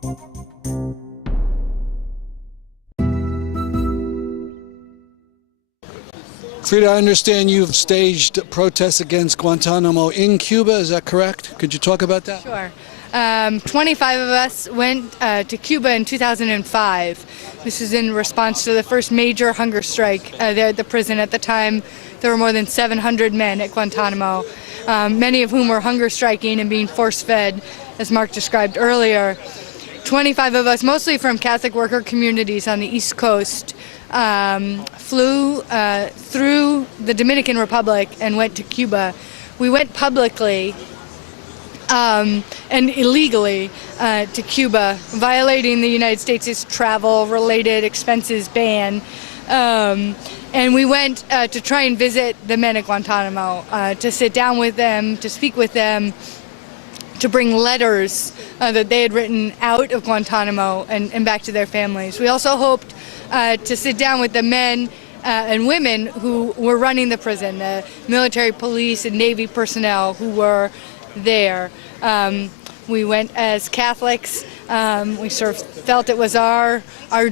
Frida, I understand you've staged protests against Guantanamo in Cuba. Is that correct? Could you talk about that? Sure. 25 of us went to Cuba in 2005. This is in response to the first major hunger strike there at the prison. At the time, there were more than 700 men at Guantanamo, many of whom were hunger striking and being force-fed, as Mark described earlier. 25 of us, mostly from Catholic worker communities on the East Coast, flew through the Dominican Republic and went to Cuba. We went publicly and illegally to Cuba, violating the United States' travel-related expenses ban. And we went to try and visit the men at Guantanamo, to sit down with them, to speak with them, to bring letters that they had written out of Guantanamo and back to their families. We also hoped to sit down with the men and women who were running the prison, the military, police, and Navy personnel who were there. We went as Catholics. We sort of felt it was our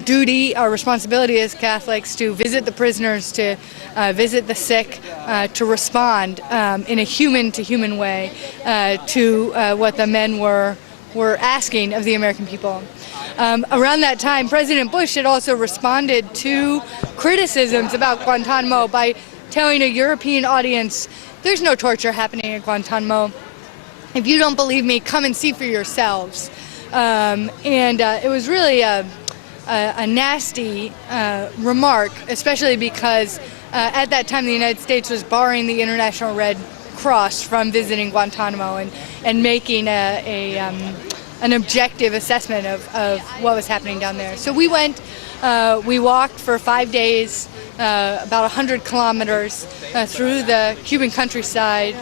duty, our responsibility as Catholics to visit the prisoners, to visit the sick, to respond in a human-to-human way to what the men were asking of the American people. Around that time, President Bush had also responded to criticisms about Guantanamo by telling a European audience, there's no torture happening at Guantanamo. If you don't believe me, come and see for yourselves. It was really a nasty remark, especially because at that time the United States was barring the International Red Cross from visiting Guantanamo and making an objective assessment of what was happening down there. So we went, we walked for 5 days, about 100 kilometers through the Cuban countryside.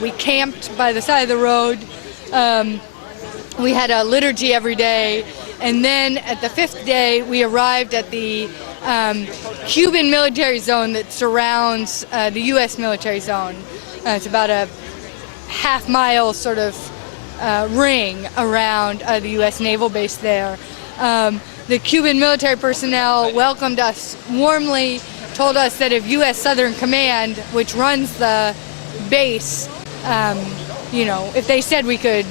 We camped by the side of the road. We had a liturgy every day. And then at the 5th day, we arrived at the Cuban military zone that surrounds the U.S. military zone. It's about a half-mile sort of ring around the U.S. naval base there. The Cuban military personnel welcomed us warmly, told us that if U.S. Southern Command, which runs the base, if they said we could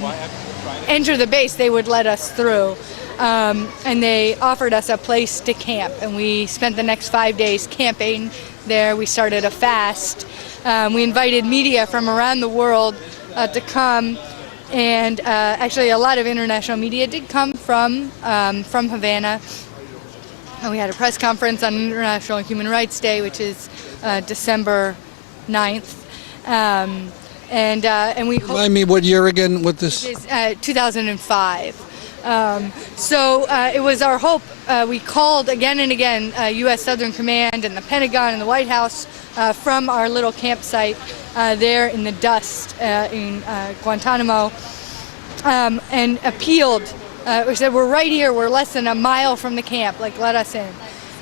enter the base, they would let us through. And they offered us a place to camp, and we spent the next 5 days camping there. We started a fast. We invited media from around the world to come, and actually a lot of international media did come from Havana. We had a press conference on International Human Rights Day, which is December 9th. And we hope... Remind me what year again with this? It is 2005. So it was our hope. We called again and again U.S. Southern Command and the Pentagon and the White House from our little campsite there in the dust in Guantanamo, and appealed. We said, we're right here, we're less than a mile from the camp, like, let us in.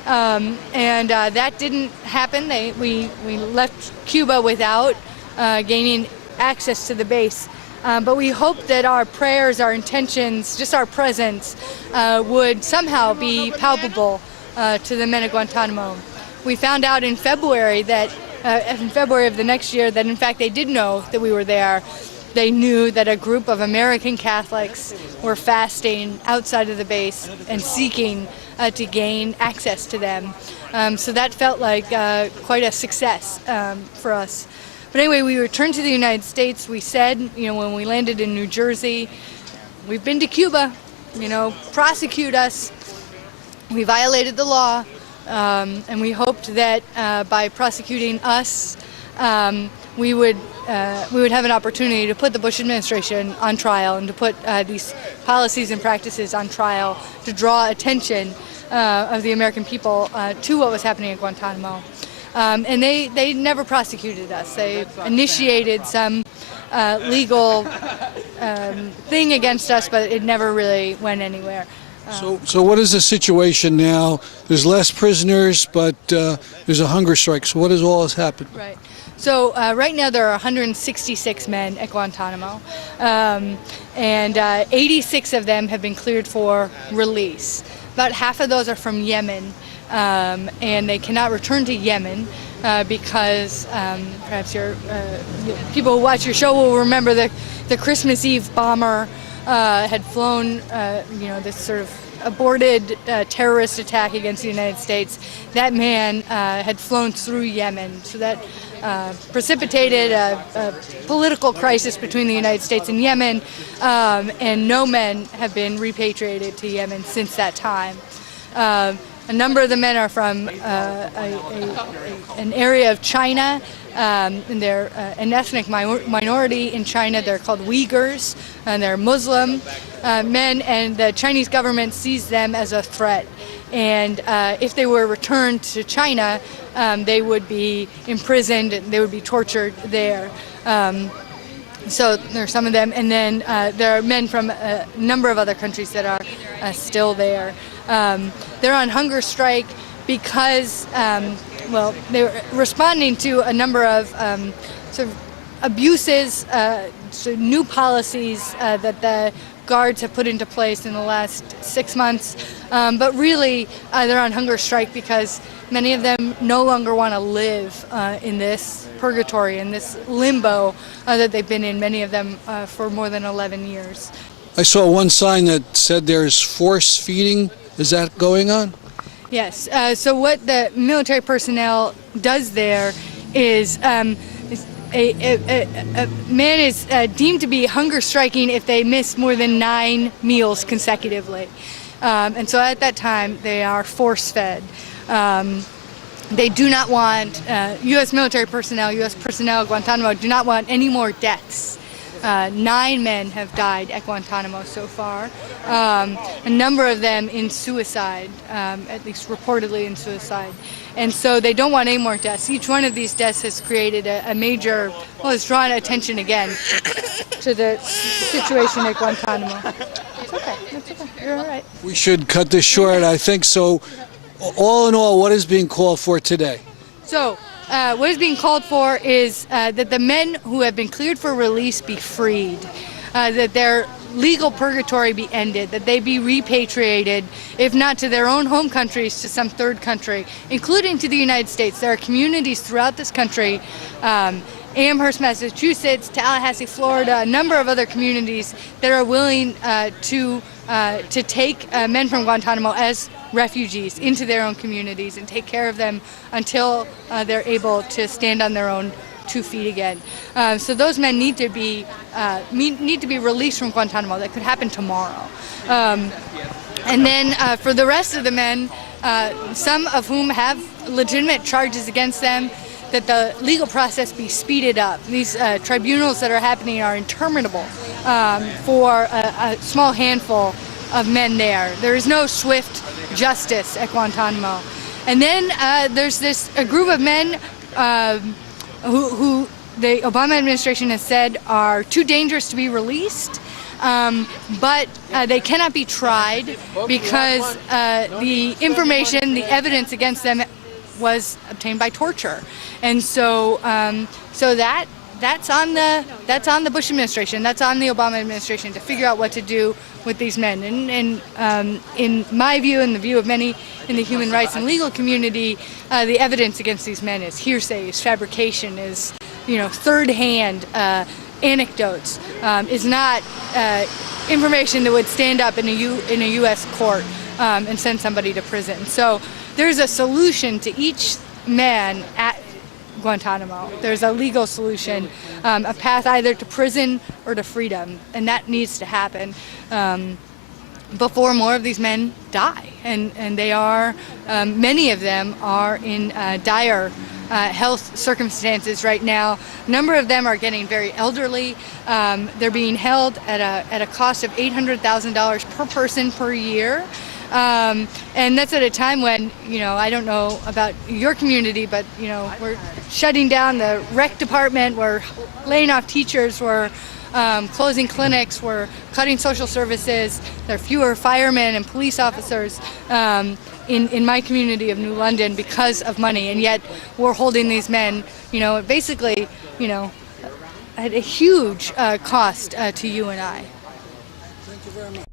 That didn't happen. We left Cuba without gaining access to the base. But we hoped that our prayers, our intentions, just our presence would somehow be palpable to the men at Guantanamo. We found out in February of the next year that in fact they did know that we were there. They knew that a group of American Catholics were fasting outside of the base and seeking to gain access to them. So that felt like quite a success for us. But anyway, we returned to the United States. We said, when we landed in New Jersey, we've been to Cuba, prosecute us. We violated the law, and we hoped that by prosecuting us, we would have an opportunity to put the Bush administration on trial and to put these policies and practices on trial to draw attention of the American people to what was happening at Guantanamo. And they never prosecuted us. They initiated some legal thing against us, but it never really went anywhere. So what is the situation now? There's less prisoners, but there's a hunger strike. So what has all this happened? Right. So right now there are 166 men at Guantanamo, and 86 of them have been cleared for release. About half of those are from Yemen, and they cannot return to Yemen because perhaps people who watch your show will remember the Christmas Eve bomber had flown, this sort of aborted terrorist attack against the United States. That man had flown through Yemen, so that precipitated a political crisis between the United States and Yemen, and no men have been repatriated to Yemen since that time. A number of the men are from an area of China, and they're an ethnic minority in China. They're called Uyghurs, and they're Muslim men, and the Chinese government sees them as a threat. And if they were returned to China, they would be imprisoned, and they would be tortured there. So there are some of them, and then there are men from a number of other countries that are still there. They're on hunger strike because, they were responding to a number of sort of abuses, so new policies that the guards have put into place in the last 6 months. But really, they're on hunger strike because many of them no longer want to live in this purgatory, in this limbo that they've been in, many of them for more than 11 years. I saw one sign that said there's force feeding. Is that going on? Yes. So what the military personnel does there is a man is deemed to be hunger striking if they miss more than 9 meals consecutively. And so at that time, they are force-fed. They do not want, U.S. military personnel, U.S. personnel at Guantanamo do not want any more deaths. 9 men have died at Guantanamo so far, a number of them in suicide, at least reportedly in suicide. And so they don't want any more deaths. Each one of these deaths has created a major, it's drawn attention again to the situation at Guantanamo. It's okay, that's okay, you're all right. We should cut this short, I think. So all in all, what is being called for today? So what is being called for is that the men who have been cleared for release be freed, that their legal purgatory be ended, that they be repatriated, if not to their own home countries, to some third country, including to the United States. There are communities throughout this country, Amherst, Massachusetts, Tallahassee, Florida, a number of other communities that are willing to take men from Guantanamo as refugees into their own communities and take care of them until they're able to stand on their own 2 feet again. So those men need to be released from Guantanamo. That could happen tomorrow. And then for the rest of the men, some of whom have legitimate charges against them, that the legal process be speeded up. These tribunals that are happening are interminable for a small handful of men there. There is no swift justice at Guantanamo. And then there's a group of men who the Obama administration has said are too dangerous to be released, but they cannot be tried because the information, the evidence against them was obtained by torture. And so that's on the Bush administration, that's on the Obama administration to figure out what to do with these men. And in my view and the view of many in the human rights and legal community, the evidence against these men is hearsay, is fabrication, is third-hand anecdotes, is not information that would stand up in a U.S. court and send somebody to prison. So there's a solution to each man at Guantanamo. There's a legal solution, a path either to prison or to freedom, and that needs to happen before more of these men die. And they are, many of them are in dire health circumstances right now. A number of them are getting very elderly. They're being held at a cost of $800,000 per person per year. And that's at a time when, I don't know about your community, but, we're shutting down the rec department, we're laying off teachers, we're closing clinics, we're cutting social services, there are fewer firemen and police officers. in my community of New London because of money, and yet we're holding these men, basically, at a huge cost to you and I. Thank you very much.